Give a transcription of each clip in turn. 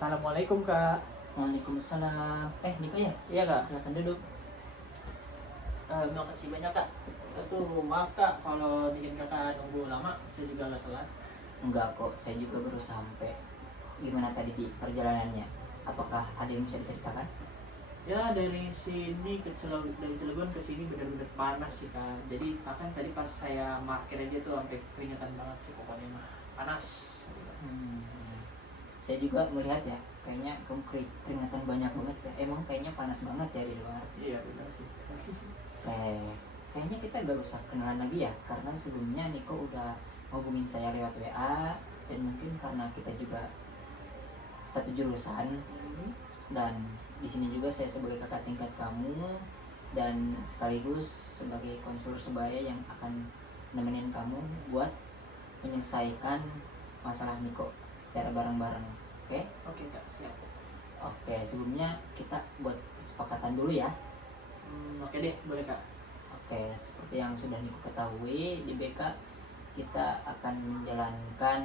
Assalamualaikum Kak. Waalaikumsalam. Niko ya? Iya Kak. Silakan duduk. Terima kasih banyak Kak. Itu maaf Kak kalau bikin Kakak nunggu lama, saya juga agak telat. Enggak kok, saya juga baru sampai. Gimana tadi di perjalanannya? Apakah ada yang bisa diceritakan? Ya dari sini dari Cilegon ke sini benar-benar panas sih Kak. Jadi bahkan tadi pas saya parkir aja tuh sampai keringatan banget sih pokoknya mah. Panas. Hmm. Saya juga melihat ya, kayaknya kamu keringatan banyak banget ya. Emang kayaknya panas banget ya di luar. Iya benar sih. Kayaknya kita gak usah kenalan lagi ya, karena sebelumnya Niko udah ngobongin saya lewat WA, dan mungkin karena kita juga satu jurusan, dan di sini juga saya sebagai kakak tingkat kamu dan sekaligus sebagai konselor sebaya yang akan nemenin kamu buat menyelesaikan masalah Niko secara bareng-bareng. Oke? Oke Kak, siap. Oke, sebelumnya kita buat kesepakatan dulu ya. Oke deh, boleh Kak. Oke, seperti yang sudah Niko ketahui, di BK kita akan menjalankan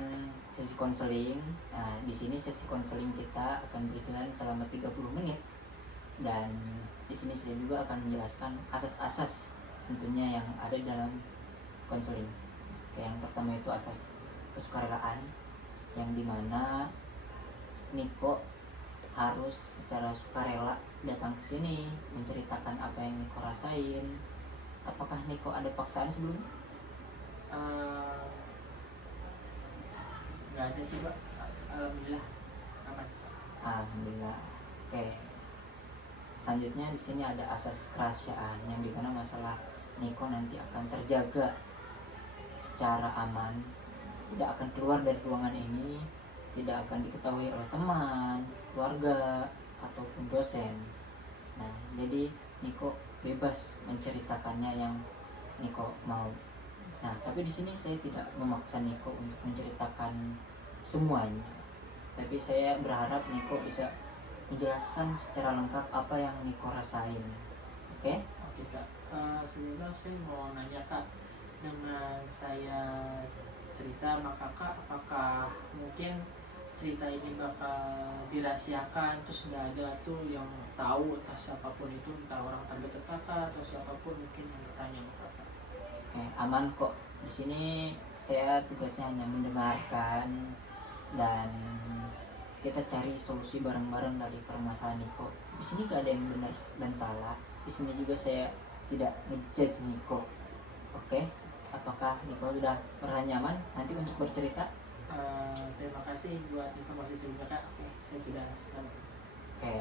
sesi konseling. Nah, di sini sesi konseling kita akan berjalan selama 30 menit. Dan di sini saya juga akan menjelaskan asas-asas tentunya yang ada dalam konseling. Yang pertama itu asas kesukarelaan, yang dimana Niko harus secara sukarela datang ke sini menceritakan apa yang Niko rasain. Apakah Niko ada paksaan sebelumnya? Nggak ada sih Pak. Alhamdulillah aman. Alhamdulillah. Oke. Selanjutnya di sini ada asas kerahasiaan, yang dimana masalah Niko nanti akan terjaga secara aman, tidak akan keluar dari ruangan ini, tidak akan diketahui oleh teman, keluarga, ataupun dosen. Nah, jadi Niko bebas menceritakannya yang Niko mau. Nah, tapi di sini saya tidak memaksa Niko untuk menceritakan semuanya. Tapi saya berharap Niko bisa menjelaskan secara lengkap apa yang Niko rasain. Oke? Oke Kak. Sebenarnya saya mau nanya Kak, dengan saya cerita sama Kakak, apakah mungkin cerita ini bakal dirahasiakan terus nggak ada tuh yang tahu, entah siapapun itu, entah orang terdekat Kakak atau siapapun mungkin yang bertanya sama Kakak? Aman kok. Di sini saya tugasnya hanya mendengarkan dan kita cari solusi bareng-bareng dari permasalahan Niko. Di sini gak ada yang benar dan salah. Di sini juga saya tidak ngejudge Niko. Oke? Apakah Niko sudah merasa nyaman nanti untuk bercerita? Terima kasih buat informasi sebelumnya Kak. Oke, saya sudah senang. Oke.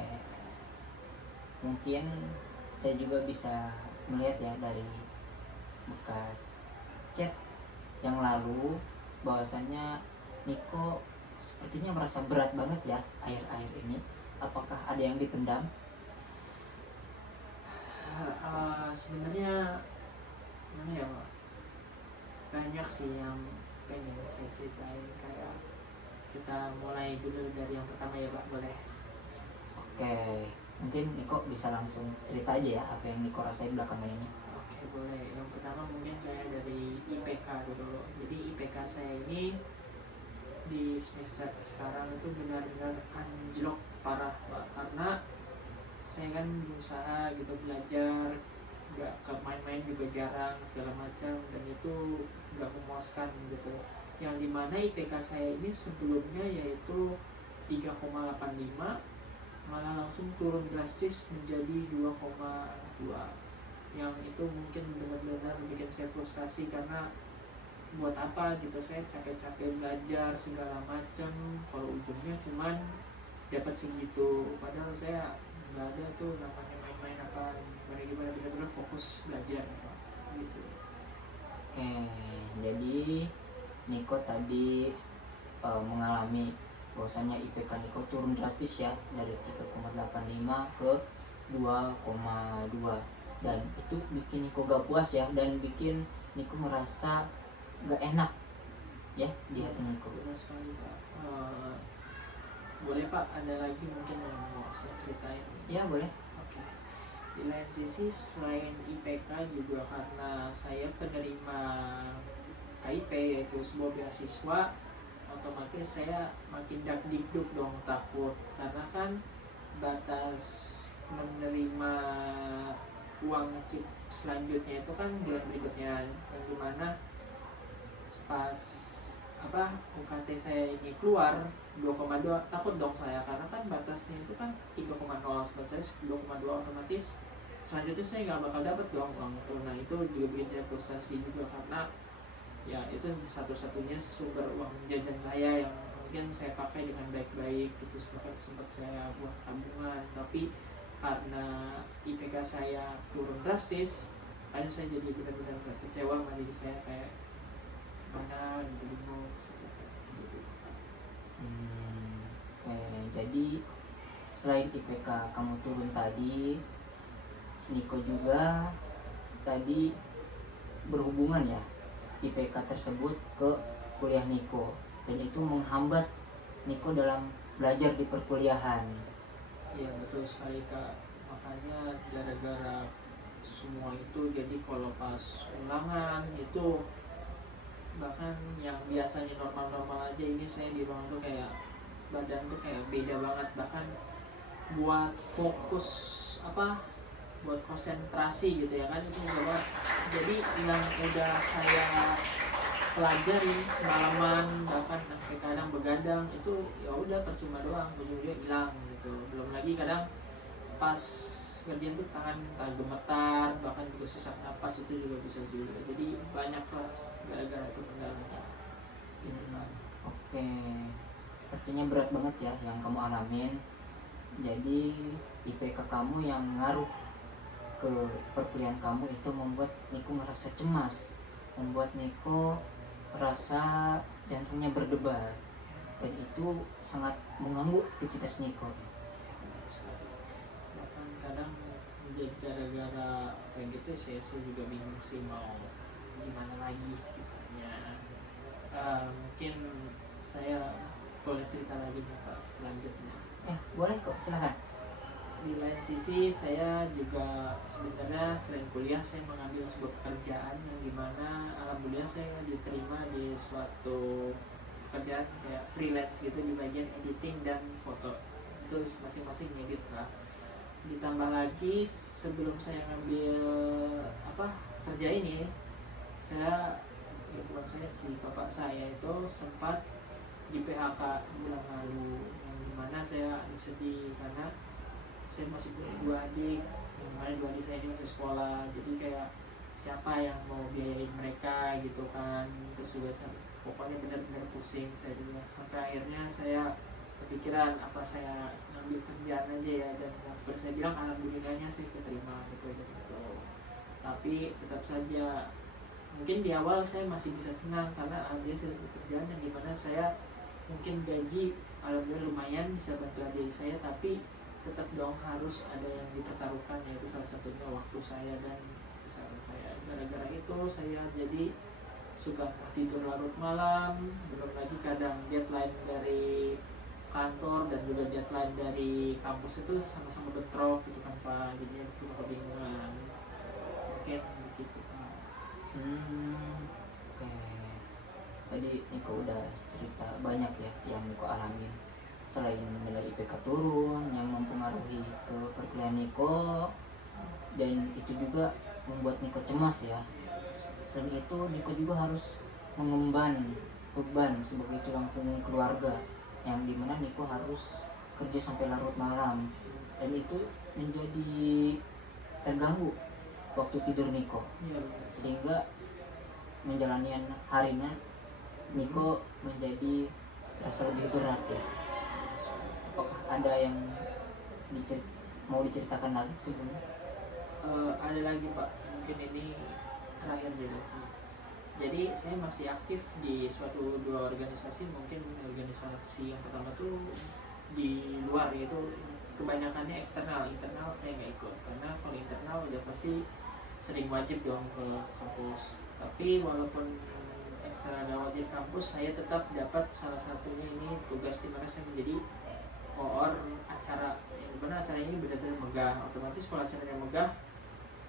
Mungkin saya juga bisa melihat ya dari bekas chat yang lalu bahwasannya Niko sepertinya merasa berat banget ya akhir-akhir ini. Apakah ada yang dipendam? Sebenarnya mana ya Pak? Banyak sih yang pengen saya ceritain. Kayak kita mulai dulu dari yang pertama ya Pak, boleh? Oke, mungkin Niko bisa langsung cerita aja ya apa yang Niko rasain belakangan ini. Oke, boleh. Yang pertama mungkin saya dari IPK dulu. Jadi IPK saya ini di semester sekarang itu benar-benar anjlok parah Pak, karena saya kan berusaha gitu belajar, nggak ke main-main juga jarang segala macam, dan itu nggak memuaskan gitu. Yang dimana IPK saya ini sebelumnya yaitu 3,85, malah langsung turun drastis menjadi 2,2, yang itu mungkin benar-benar bikin saya frustasi, karena buat apa gitu saya capek-capek belajar segala macam kalau ujungnya cuman dapat segitu, padahal saya nggak ada tuh namanya main-main apa gimana, benar-benar fokus belajar gitu. Oke, jadi Niko tadi mengalami bahwasanya IPK Niko turun drastis ya dari 3,85 ke 2,2, dan itu bikin Niko gak puas ya, dan bikin Niko merasa gak enak ya di hati Niko. Benar sekali Pak. Boleh Pak, ada lagi mungkin yang mau saya ceritain? Ya boleh. Oke. Di lain sisi selain IPK juga karena saya penerima KIP, yaitu sebuah beasiswa, otomatis saya makin dakdikduk dong, takut karena kan batas menerima uang tip selanjutnya itu kan bulan berikutnya, yang dimana pas UKT saya ini keluar 2,2, takut dong saya karena kan batasnya itu kan 3,0, saya 2,2, otomatis selanjutnya saya nggak bakal dapat dong uang itu. Nah itu juga bikin saya frustasi juga karena ya itu satu-satunya sumber uang jajan saya yang mungkin saya pakai dengan baik-baik gitu, sempat saya buat tabungan, tapi karena IPK saya turun drastis, akhirnya saya jadi benar-benar kecewa sama diri saya, kayak mana gitu, bingung gitu. Oke, jadi selain IPK kamu turun tadi, Niko juga tadi berhubungan ya IPK tersebut ke kuliah Niko, dan itu menghambat Niko dalam belajar di perkuliahan. Iya betul sekali Kak, makanya gara-gara semua itu jadi kalau pas ulangan itu bahkan yang biasanya normal-normal aja, ini saya di ruangan tuh kayak badan tuh kayak beda banget, bahkan buat fokus buat konsentrasi gitu ya kan itu coba, jadi yang udah saya pelajari semalaman bahkan sampai kadang begadang itu ya udah percuma doang, ujung-ujungnya hilang gitu. Belum lagi kadang pas ngerjain tuh tangan gemetar, bahkan juga sesak napas itu juga bisa juga, jadi banyak lah gara-gara itu kendalanya gitu kan. Oke, artinya berat banget ya yang kamu alamin. Jadi IPK kamu yang ngaruh ke perkuliahan kamu itu membuat Niko ngerasa cemas, membuat Niko rasa jantungnya berdebar, dan itu sangat mengganggu aktivitas Niko. Bahkan kadang jadi gara-gara kayak gitu saya juga bingung sih mau gimana lagi ceritanya. Mungkin saya boleh cerita lagi nih Pak selanjutnya. Boleh kok, silakan. Di lain sisi saya juga sebenarnya selain kuliah saya mengambil sebuah pekerjaan yang dimana alhamdulillah saya diterima di suatu pekerjaan kayak freelance gitu di bagian editing dan foto, itu masing-masing ngedit lah. Ditambah lagi sebelum saya ngambil kerja ini, saya bukan saya sih, bapak saya itu sempat di PHK bulan lalu, yang dimana saya sedih karena saya masih punya 2 adik, yang mana 2 adik saya ini masih sekolah, jadi kayak siapa yang mau biayain mereka gitu kan. Terus juga pokoknya benar-benar pusing saya juga, sampai akhirnya saya kepikiran apa saya ngambil kerjaan aja ya, dan seperti saya bilang alhamdulillahnya sih keterima gitu aja gitu. Tapi tetap saja mungkin di awal saya masih bisa senang karena alhamdulillah saya dapat kerjaan yang dimana saya mungkin gaji alhamdulillah lumayan bisa bantu adik saya, tapi tetap dong harus ada yang dipertaruhkan, yaitu salah satunya waktu saya dan kesehatan saya. Gara-gara itu saya jadi suka tidur larut malam, belum lagi kadang deadline dari kantor dan juga deadline dari kampus itu sama-sama bentrok gitu kan Pak, jadinya cuma kebingungan. Mungkin begitu Pak. Oke. Tadi Niko udah cerita banyak ya yang Niko alami. Selain nilai IPK turun yang mempengaruhi ke perkuliahan Niko, dan itu juga membuat Niko cemas ya. Selain itu Niko juga harus mengemban beban sebagai tulang punggung keluarga, yang dimana Niko harus kerja sampai larut malam, dan itu menjadi terganggu waktu tidur Niko, sehingga menjalani harinya Niko menjadi terasa lebih berat ya. Apakah ada yang mau diceritakan lagi sebelumnya? Ada lagi Pak, mungkin ini terakhir juga sih. Jadi saya masih aktif di suatu 2 organisasi. Mungkin organisasi yang pertama tuh di luar, yaitu kebanyakannya eksternal, internal saya nggak ikut karena kalau internal udah pasti sering wajib dong ke kampus. Tapi walaupun eksternal gak wajib kampus, saya tetap dapat salah satunya ini tugas di mana saya menjadi koor acara, yang benar acara ini benar-benar megah. Otomatis kalau acaranya megah,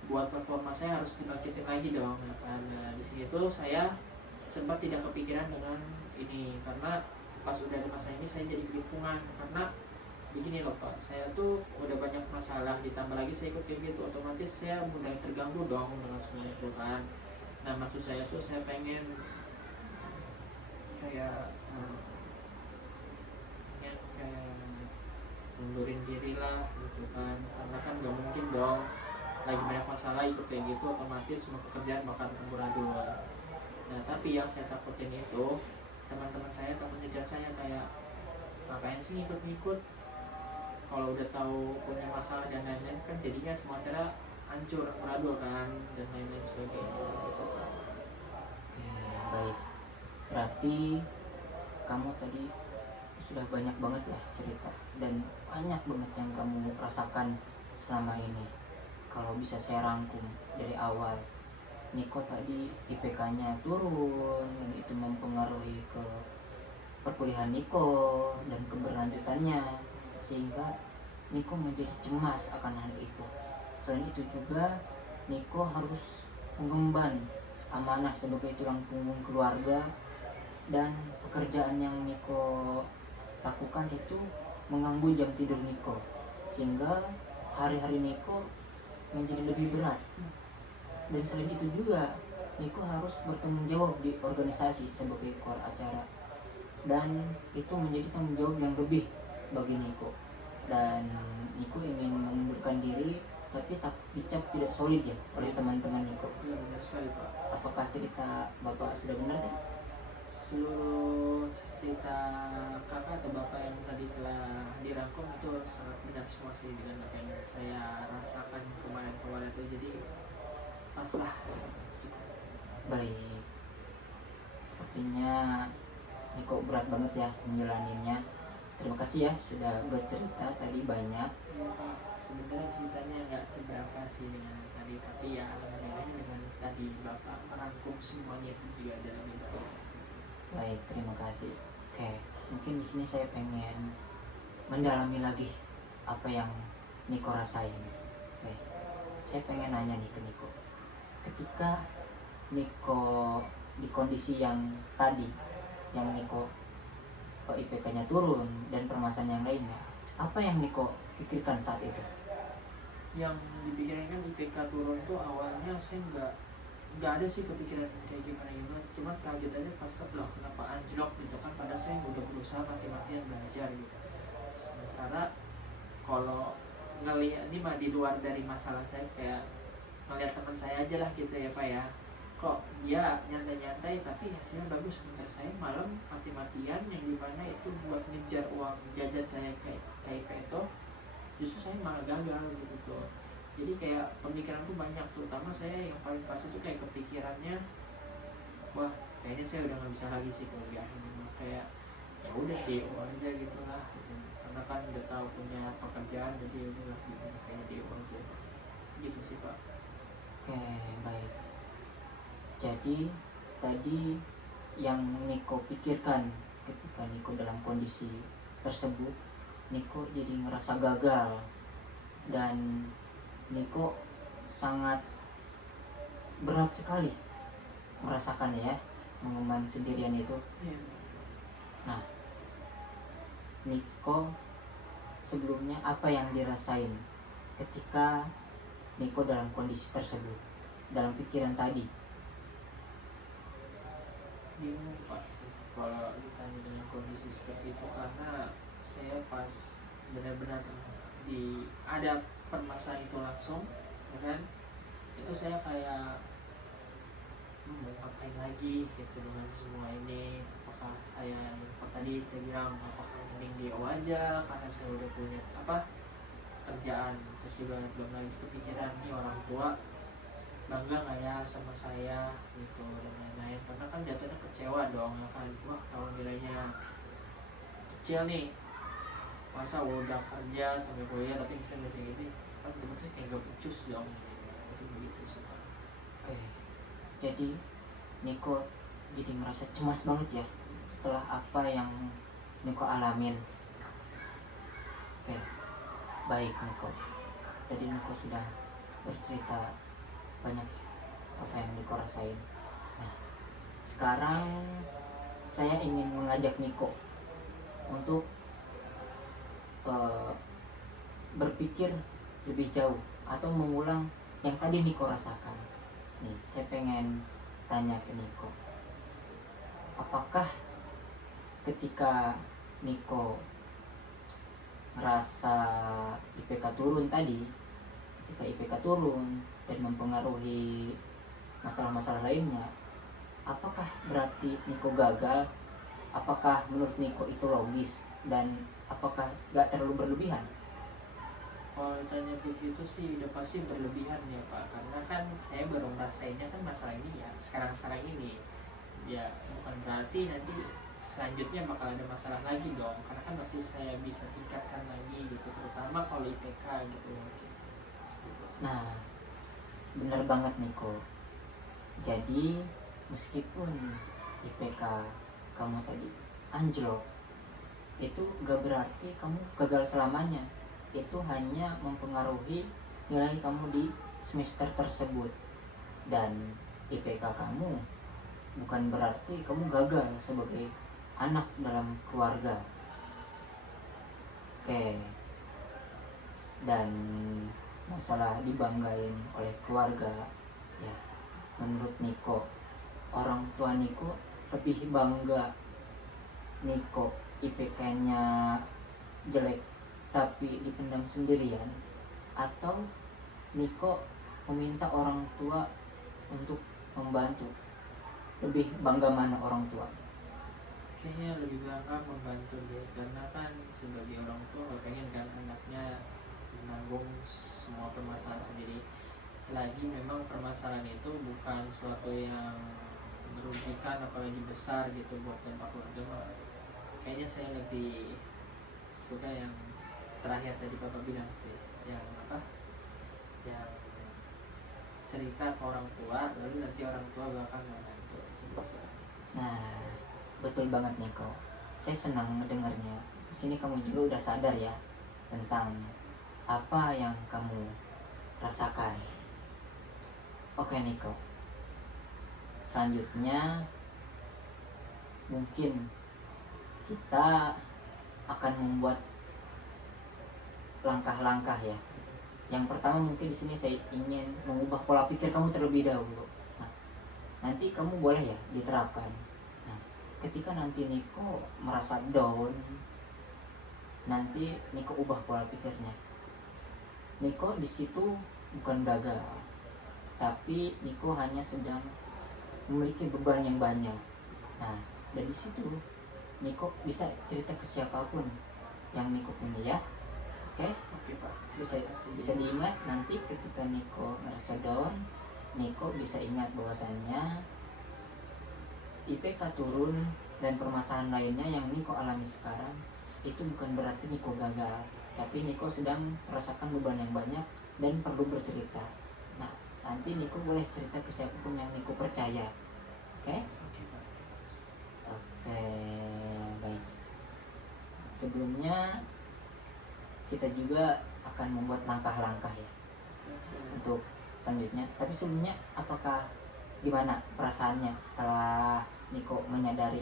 buat performa saya harus dibangkitin lagi dong ya kan. Nah di sini tuh saya sempat tidak kepikiran dengan ini, karena pas udah di masa ini saya jadi kelimpungan. Karena begini loh Pak, saya tuh udah banyak masalah, ditambah lagi saya ikut kayak gitu, otomatis saya mudah terganggu dong dengan semua itu kan. Nah maksud saya tuh saya pengen kayak kayak mundurin diri lah gitu kan, karena kan gak mungkin dong lagi banyak masalah ikut kayak gitu, otomatis semua pekerjaan bakal amburadul. Nah tapi yang saya takutin itu teman-teman saya takut ngejar saya, kayak ngapain sih ngikut-ngikut, kalau udah tahu punya masalah dan lain-lain kan jadinya semua acara hancur amburadul kan, dan lain-lain sebagainya gitu kan. Oke, baik. Berarti kamu tadi sudah banyak banget ya cerita dan banyak banget yang kamu rasakan selama ini. Kalau bisa saya rangkum dari awal, Niko tadi IPK-nya turun dan itu mempengaruhi ke perkuliahan Niko dan keberlanjutannya, sehingga Niko menjadi cemas akan hal itu. Selain itu juga Niko harus mengemban amanah sebagai tulang punggung keluarga, dan pekerjaan yang Niko lakukan itu mengganggu jam tidur Niko, sehingga hari-hari Niko menjadi lebih berat. Dan selain itu juga Niko harus bertanggung jawab di organisasi sebagai core acara, dan itu menjadi tanggung jawab yang lebih bagi Niko. Dan Niko ingin mengundurkan diri, tapi tak dicap tidak solid ya oleh teman-teman Niko. Iya benar sekali Pak. Apakah cerita Bapak sudah benar kan? Seluruh cerita kakak atau bapak yang tadi telah dirangkum itu sangat benar semua sih dengan apa yang saya rasakan kemarin-kemarin itu, jadi pas lah cukup. Baik, sepertinya Niko berat banget ya menjalaninya. Terima kasih ya sudah bercerita tadi banyak. Ya, sebenarnya ceritanya nggak seberapa sih dengan tadi, tapi ya alhamdulillahnya dengan tadi bapak merangkum semuanya itu juga ada beda. Baik, terima kasih. Oke, mungkin di sini saya pengen mendalami lagi apa yang Niko rasain. Oke, saya pengen nanya nih ke Niko. Ketika Niko di kondisi yang tadi, yang Niko IPK-nya turun dan permasalahan yang lainnya, apa yang Niko pikirkan saat itu? Yang dipikirkan kan IPK turun tuh awalnya saya nggak ada sih kepikiran kayak gimana, cuma kaget aja pas loh kenapa anjlok gitu kan, padahal saya udah berusaha mati-matian belajar gitu. Sementara kalau ngelihat ini mah di luar dari masalah saya, kayak ngelihat teman saya aja lah gitu ya Pak ya, kok dia nyantai-nyantai tapi hasilnya bagus, sementara saya malam mati-matian yang dimana itu buat ngejar uang jajan saya kayak itu, justru saya malah gagal gitu tuh. Jadi kayak pemikiran tuh banyak, terutama saya yang paling pas itu kayak kepikirannya, wah kayaknya saya udah nggak bisa lagi sih kuliah ini mah, kayak ya udah DO aja gitu lah gitu. Karena kan udah tahu punya pekerjaan, jadi ya udah gitu, kayak DO aja gitu sih Pak. Oke, baik. Jadi tadi yang Niko pikirkan ketika Niko dalam kondisi tersebut, Niko jadi ngerasa gagal, dan Niko sangat berat sekali merasakan ya, mengemban sendirian itu. Iya. Nah, Niko sebelumnya apa yang dirasain ketika Niko dalam kondisi tersebut, dalam pikiran tadi? Bingung Pak sih kalau ditanya dengan kondisi seperti itu, karena saya pas benar-benar di ada permasalahan itu langsung ya kan, itu saya kayak mau ngapain lagi gitu dengan semua ini. Apakah saya yang tadi saya bilang, apakah mending DO aja karena saya udah punya kerjaan, terus juga belum lagi kepikiran nih orang tua bangga nggak ya sama saya gitu dan lain-lain, karena kan jatuhnya kecewa dong ya kan, wah kalau nilainya kecil nih, masa udah kerja sampai kuliah tapi bisa kayak gitu kan, bener-bener kayak gak becus dong gitu, begitu sih Pak. Oke, jadi Niko jadi merasa cemas banget ya setelah apa yang Niko alamin. Oke, baik Niko. Tadi Niko sudah bercerita banyak apa yang Niko rasain. Nah, sekarang saya ingin mengajak Niko untuk berpikir lebih jauh atau mengulang yang tadi Niko rasakan. Nih, saya pengen tanya ke Niko, apakah ketika Niko ngerasa IPK turun tadi, ketika IPK turun dan mempengaruhi masalah-masalah lainnya, apakah berarti Niko gagal? Apakah menurut Niko itu logis dan apakah gak terlalu berlebihan? Kalau tanya begitu sih udah pasti berlebihan ya Pak, karena kan saya baru ngerasainnya kan masalah ini ya sekarang-sekarang ini. Ya bukan berarti nanti selanjutnya bakal ada masalah lagi dong, karena kan masih saya bisa tingkatkan lagi gitu, terutama kalau IPK gitu mungkin. Gitu sih. Nah, benar banget Niko. Jadi meskipun IPK kamu tadi anjlok, itu gak berarti kamu gagal selamanya. Itu hanya mempengaruhi nilai kamu di semester tersebut. Dan IPK kamu bukan berarti kamu gagal sebagai anak dalam keluarga. Oke. Dan masalah dibanggain oleh keluarga, ya, menurut Niko, orang tua Niko lebih bangga Niko IPK-nya jelek tapi dipendam sendirian, atau Niko meminta orang tua untuk membantu? Lebih bangga mana orang tua? Kayaknya lebih bangga membantu deh, karena kan sebagai orang tua gak pengen kan anaknya menanggung semua permasalahan sendiri, selagi memang permasalahan itu bukan suatu yang merugikan apalagi besar gitu buat dampak keluarga. Kayaknya saya lebih suka yang terakhir tadi Bapak bilang sih, yang apa, yang cerita ke orang tua lalu nanti orang tua bakal membantu. Nah, betul banget Niko. Saya senang mendengarnya. Di sini kamu juga udah sadar ya tentang apa yang kamu rasakan. Oke Niko. Selanjutnya mungkin kita akan membuat langkah-langkah ya. Yang pertama mungkin di sini saya ingin mengubah pola pikir kamu terlebih dahulu. Nah, nanti kamu boleh ya diterapkan. Nah, ketika nanti Niko merasa down, nanti Niko ubah pola pikirnya. Niko di situ bukan gagal, tapi Niko hanya sedang memiliki beban yang banyak. Nah, dari situ Niko bisa cerita ke siapapun yang Niko punya ya. Oke Pak, Bisa diingat nanti ketika Niko ngerasa down, Niko bisa ingat bahwasannya IPK turun dan permasalahan lainnya yang Niko alami sekarang itu bukan berarti Niko gagal, tapi Niko sedang merasakan beban yang banyak dan perlu bercerita. Nah, nanti Niko boleh cerita ke siapapun yang Niko percaya. Oke? Oke, baik. Sebelumnya kita juga akan membuat langkah-langkah ya untuk selanjutnya. Tapi sebelumnya, apakah gimana perasaannya setelah Niko menyadari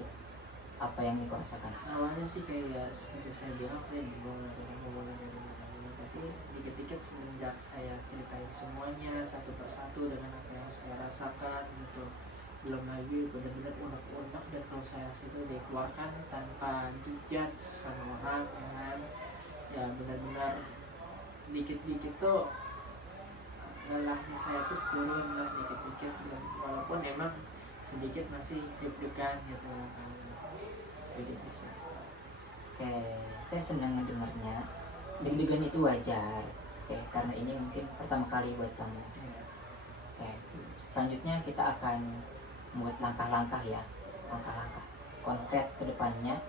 apa yang Niko rasakan? Awalnya sih kayak seperti saya bilang, saya bingung atau ngomong dari mana, tapi dikit-dikit semenjak saya ceritain semuanya satu persatu dengan apa yang saya rasakan gitu, belum lagi benar-benar unek-unek, dan kalau saya itu dikeluarkan tanpa dijudge sama orang ya kan, ya benar-benar dikit-dikit tuh lelahnya saya tuh turun lah dikit-dikit, walaupun emang sedikit masih deg-degan gitu kan, begitu sih. Oke, saya senang mendengarnya. Deg-degan itu wajar. Oke, karena ini mungkin pertama kali buat kamu. Oke, selanjutnya kita akan membuat langkah-langkah ya, langkah-langkah konkret ke depannya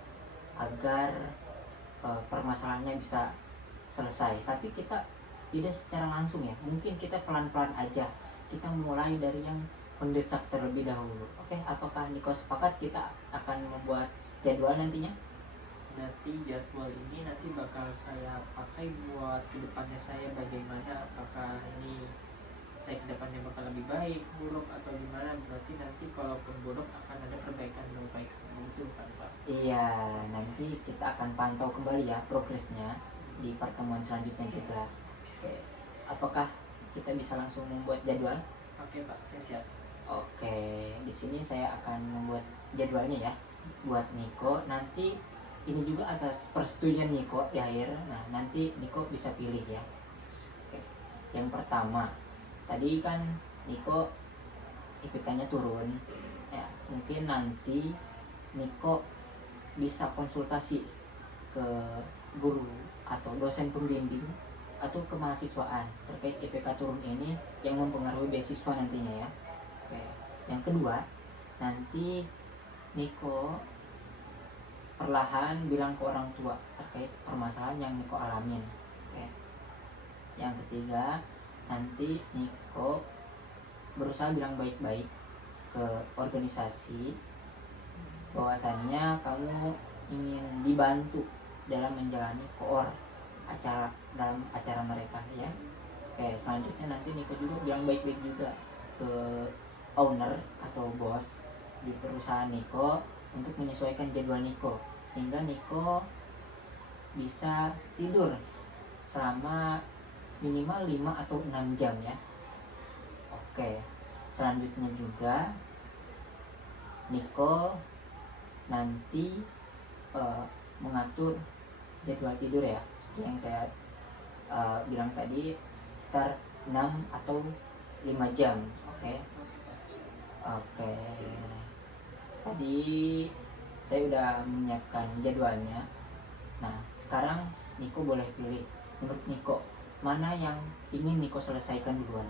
agar permasalahannya bisa selesai. Tapi kita tidak secara langsung ya, mungkin kita pelan-pelan aja. Kita mulai dari yang mendesak terlebih dahulu. Oke, apakah Niko sepakat kita akan membuat jadwal nantinya? Nanti jadwal ini nanti bakal saya pakai buat kedepannya saya bagaimana, apakah ini saya kedepannya bakal lebih baik, buruk atau gimana, berarti nanti kalaupun buruk akan ada perbaikan gitu kan Pak? Iya, nanti kita akan pantau kembali ya progresnya di pertemuan selanjutnya juga. Oke, apakah kita bisa langsung membuat jadwal? Oke Pak, saya siap. Oke, di sini saya akan membuat jadwalnya ya buat Niko. Nanti ini juga atas persetujuan Niko di akhir. Nah, nanti Niko bisa pilih ya. Oke. Yang pertama, tadi kan Niko ikutannya turun. Ya, mungkin nanti Niko bisa konsultasi ke guru atau dosen pembimbing atau kemahasiswaan terkait IPK turun ini yang mempengaruhi beasiswa nantinya ya. Oke. Yang kedua, nanti Niko perlahan bilang ke orang tua terkait permasalahan yang Niko alamin. Oke. Yang ketiga, nanti Niko berusaha bilang baik-baik ke organisasi bahwasannya kamu ingin dibantu dalam menjalani koor dalam acara mereka ya. Oke, selanjutnya nanti Niko juga bilang baik-baik juga ke owner atau bos di perusahaan Niko untuk menyesuaikan jadwal Niko sehingga Niko bisa tidur selama minimal 5 atau 6 jam ya. Oke, selanjutnya juga Niko nanti mengatur jadwal tidur ya seperti yang saya bilang tadi sekitar 6 atau 5 jam. Oke. Oke. Tadi saya udah menyiapkan jadwalnya. Nah, sekarang Niko boleh pilih menurut Niko mana yang ingin Niko selesaikan duluan.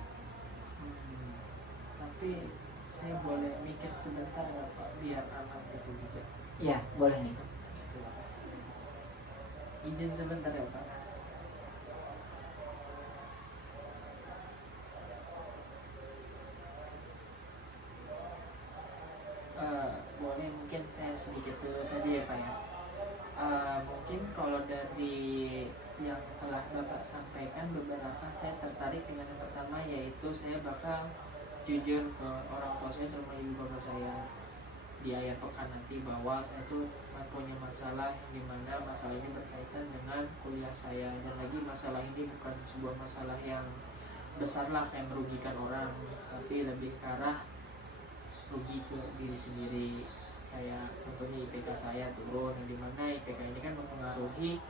Tapi saya boleh mikir sebentar nggak Pak biar aman itu juga? Iya, boleh Niko. Terima kasih. Izin sebentar ya Pak. Boleh mungkin saya sedikit dulu saja ya Pak ya. Mungkin kalau dari yang telah Bapak sampaikan beberapa, saya tertarik dengan yang pertama, yaitu saya bakal jujur ke orang tua saya terutama ibu bapak saya di akhir pekan nanti bahwa saya tuh punya masalah yang dimana masalah ini berkaitan dengan kuliah saya, dan lagi masalah ini bukan sebuah masalah yang besar lah kayak merugikan orang, tapi lebih ke arah rugi ke diri sendiri. Kayak contohnya IPK saya turun, yang dimana IPK ini kan mempengaruhi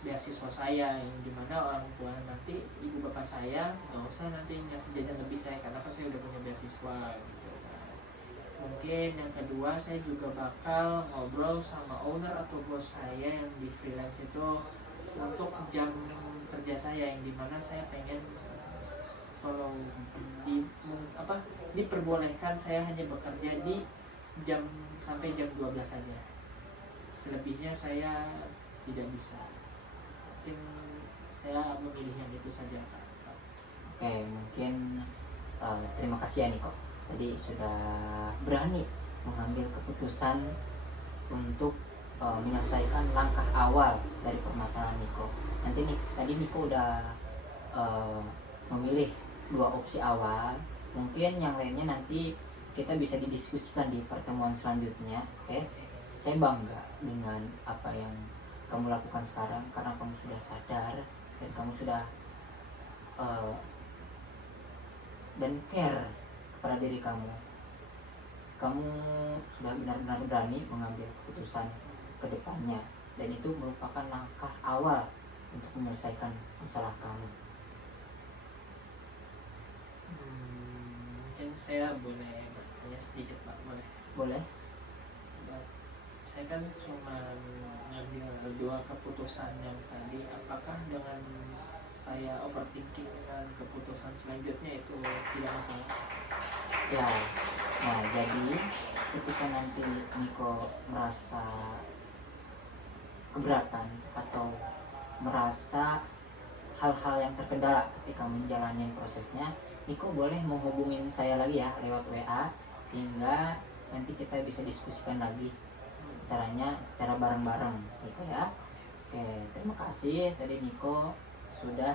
beasiswa saya, yang dimana orang tua nanti ibu bapak saya nggak usah nanti ngasih jajan lebih saya karena kan saya udah punya beasiswa gitu kan. Mungkin yang kedua, saya juga bakal ngobrol sama owner atau bos saya yang di freelance itu untuk jam kerja saya, yang dimana saya pengen kalau diperbolehkan saya hanya bekerja di jam sampai jam 12 saja, selebihnya saya tidak bisa. Mungkin saya memilih yang itu saja Kak. Oke, mungkin terima kasih ya Niko. Tadi sudah berani mengambil keputusan untuk menyelesaikan langkah awal dari permasalahan Niko. Tadi Niko udah memilih 2 opsi awal. Mungkin yang lainnya nanti kita bisa didiskusikan di pertemuan selanjutnya. Oke. Saya bangga dengan apa yang kamu lakukan sekarang karena kamu sudah sadar dan kamu sudah dan care kepada diri kamu. Kamu sudah benar-benar berani mengambil keputusan ke depannya, dan itu merupakan langkah awal untuk menyelesaikan masalah kamu. Mungkin saya boleh bertanya sedikit Pak, boleh? Boleh? Saya kan cuma ngambil 2 keputusan yang tadi, apakah dengan saya overthinking dengan keputusan selanjutnya itu tidak masalah? Ya, nah jadi ketika nanti Niko merasa keberatan atau merasa hal-hal yang terkendala ketika menjalani prosesnya, Niko boleh menghubungin saya lagi ya lewat WA sehingga nanti kita bisa diskusikan lagi caranya secara bareng-bareng gitu ya. Oke, terima kasih tadi Niko sudah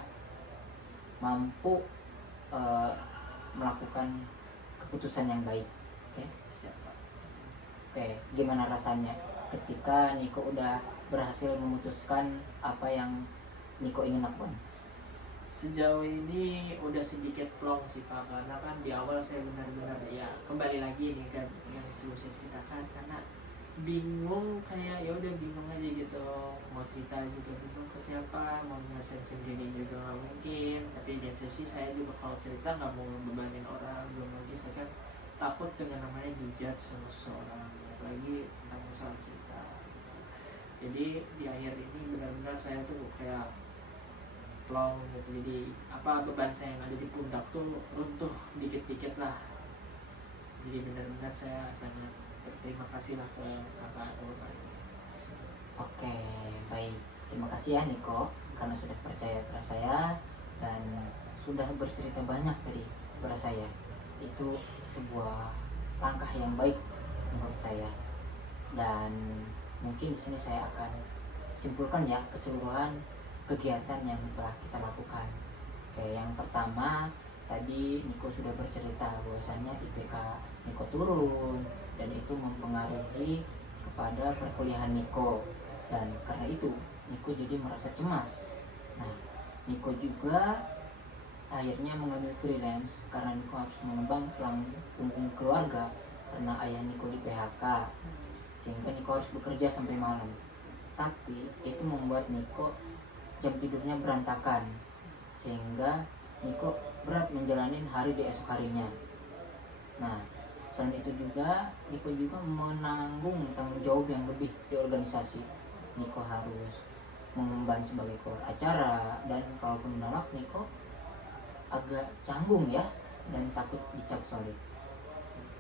mampu eh, melakukan keputusan yang baik. Oke. Siapa? Oke, gimana rasanya ketika Niko udah berhasil memutuskan apa yang Niko ingin lakukan? Sejauh ini udah sedikit plong sih Pak, karena kan di awal saya benar-benar ya kembali lagi nih kan yang sebelum saya ceritakan, karena bingung, kayak ya udah bingung aja gitu, mau cerita juga bingung ke siapa, mau nyelesain sendiri juga nggak mungkin. Tapi di sisi saya juga kalau cerita nggak mau bebanin orang, belum lagi saya kan takut dengan namanya dijudge sama seseorang, apalagi tentang masalah cerita. Jadi di akhir ini benar-benar saya tuh kayak plong gitu, jadi apa, beban saya yang ada di pundak tuh runtuh dikit-dikit lah. Jadi benar-benar saya sangat berterima kasih lah ke kakak atau bapak. Oke, baik. Terima kasih ya Niko karena sudah percaya pada saya dan sudah bercerita banyak tadi kepada saya. Itu sebuah langkah yang baik menurut saya. Dan mungkin di sini saya akan simpulkan ya keseluruhan kegiatan yang telah kita lakukan. Oke, yang pertama tadi Niko sudah bercerita bahwasannya IPK Niko turun dan itu mempengaruhi kepada perkuliahan Niko, dan karena itu Niko jadi merasa cemas. Nah, Niko juga akhirnya mengambil freelance karena Niko harus mengembang tulang punggung keluarga karena ayah Niko di PHK, sehingga Niko harus bekerja sampai malam. Tapi itu membuat Niko jam tidurnya berantakan, sehingga Niko berat menjalani hari di esok harinya. Nah, selain itu juga Niko juga menanggung tanggung jawab yang lebih di organisasi. Niko harus mengemban sebagai core acara, dan kalaupun menolak Niko agak canggung ya dan takut dicap solid.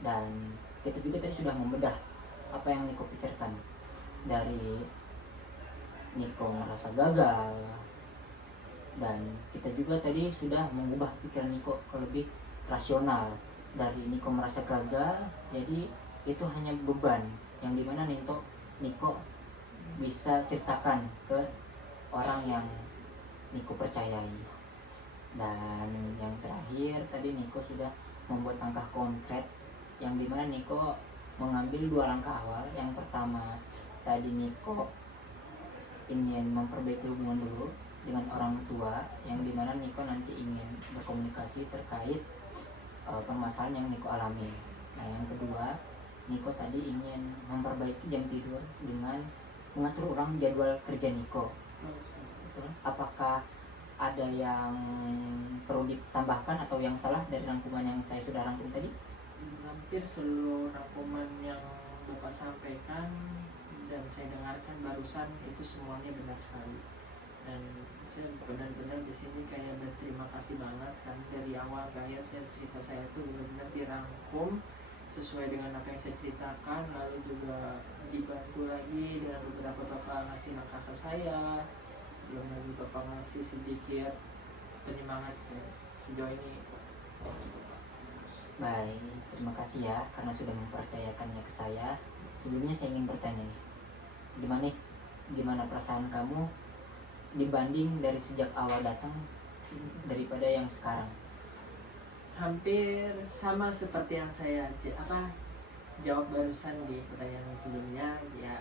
Dan kita juga tadi sudah membedah apa yang Niko pikirkan, dari Niko merasa gagal, dan kita juga tadi sudah mengubah pikiran Niko ke lebih rasional. Dari Niko merasa gagal, jadi itu hanya beban yang dimana Niko bisa ceritakan ke orang yang Niko percayai. Dan yang terakhir tadi Niko sudah membuat langkah konkret yang dimana Niko mengambil 2 langkah awal. Yang pertama tadi Niko ingin memperbaiki hubungan dulu dengan orang tua, yang dimana Niko nanti ingin berkomunikasi terkait permasalahan yang Niko alami. Nah, yang kedua, Niko tadi ingin memperbaiki jam tidur dengan mengatur ulang jadwal kerja Niko. Apakah ada yang perlu ditambahkan atau yang salah dari rangkuman yang saya sudah rangkum tadi? Hampir seluruh rangkuman yang Bapak sampaikan dan saya dengarkan barusan itu semuanya benar sekali. Dan saya benar-benar di sini kayak berterima kasih banget, kan dari awal ke akhir cerita saya itu benar-benar dirangkum sesuai dengan apa yang saya ceritakan, lalu juga dibantu lagi dengan beberapa Bapak ngasih langkah ke saya, belum lagi Bapak ngasih sedikit penyemangat saya sejauh ini. Baik, terima kasih ya karena sudah mempercayakannya ke saya. Sebelumnya saya ingin bertanya nih, gimana perasaan kamu dibanding dari sejak awal datang daripada yang sekarang? Hampir sama seperti yang saya jawab barusan di pertanyaan sebelumnya, ya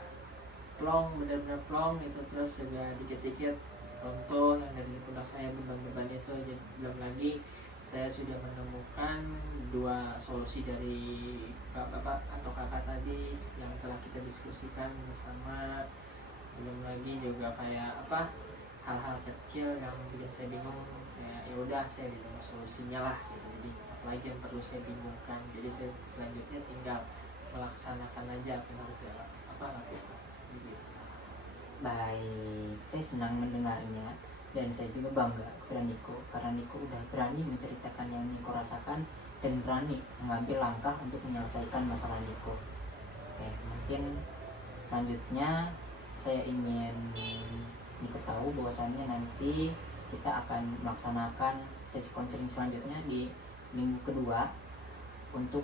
plong, benar-benar plong itu, terus juga dikit-dikit runtuh yang dari pundak saya, beban-beban itu. Jadi belum lagi saya sudah menemukan 2 solusi dari bapak atau kakak tadi yang telah kita diskusikan bersama. Belum lagi juga kayak hal-hal kecil yang bikin saya bingung, kayak ya udah saya bingung solusinya lah gitu. Jadi apalagi yang perlu saya bingungkan, jadi saya selanjutnya tinggal melaksanakan aja apa yang harus saya lakukan gitu. Baik, saya senang mendengarnya dan saya juga bangga kepada Niko karena Niko udah berani menceritakan yang Niko rasakan dan berani mengambil langkah untuk menyelesaikan masalah Niko. Oke, mungkin selanjutnya saya ingin Niko tahu bahwasannya nanti kita akan melaksanakan sesi konseling selanjutnya di minggu kedua untuk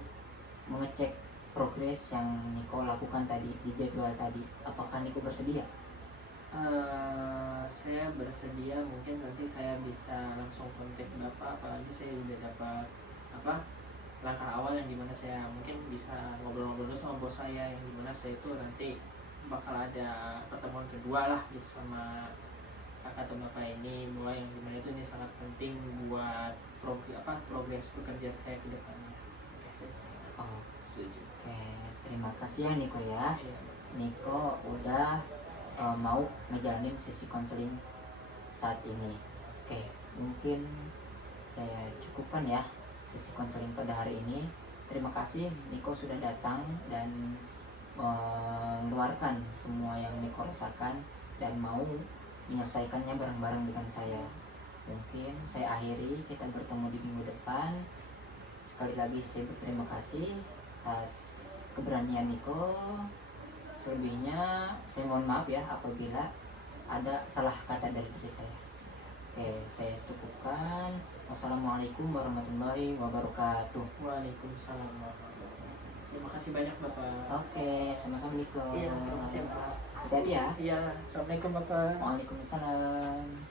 mengecek progres yang Niko lakukan tadi di jadwal tadi. Apakah Niko bersedia? Saya saya bersedia, mungkin nanti saya bisa langsung kontak Bapak, apalagi saya udah dapat langkah awal yang dimana saya mungkin bisa ngobrol-ngobrol dulu sama bos saya, yang dimana saya itu nanti bakal ada pertemuan kedua lah gitu sama kakak atau bapak ini, bahwa yang dimana itu ini sangat penting buat progres bekerja saya ke depannya. Oke, saya Oh, setuju. oke, terima kasih ya Niko ya. Iya. Niko udah mau ngejalanin sesi konseling saat ini. Oke, mungkin saya cukupkan ya sesi konseling pada hari ini. Terima kasih Niko sudah datang dan mengeluarkan semua yang Niko rasakan dan mau menyelesaikannya bareng-bareng dengan saya. Mungkin saya akhiri, kita bertemu di minggu depan. Sekali lagi saya berterima kasih atas keberanian Niko. Selebihnya saya mohon maaf ya apabila ada salah kata dari diri saya. Oke, saya cukupkan. Wassalamualaikum warahmatullahi wabarakatuh. Waalaikumsalam warahmatullahi wabarakatuh. Terima kasih banyak Bapak. Oke, sama-sama Niko. Iya, terima kasih Pak. Hati-hati ya. Iya, assalamualaikum Bapak. Waalaikumsalam.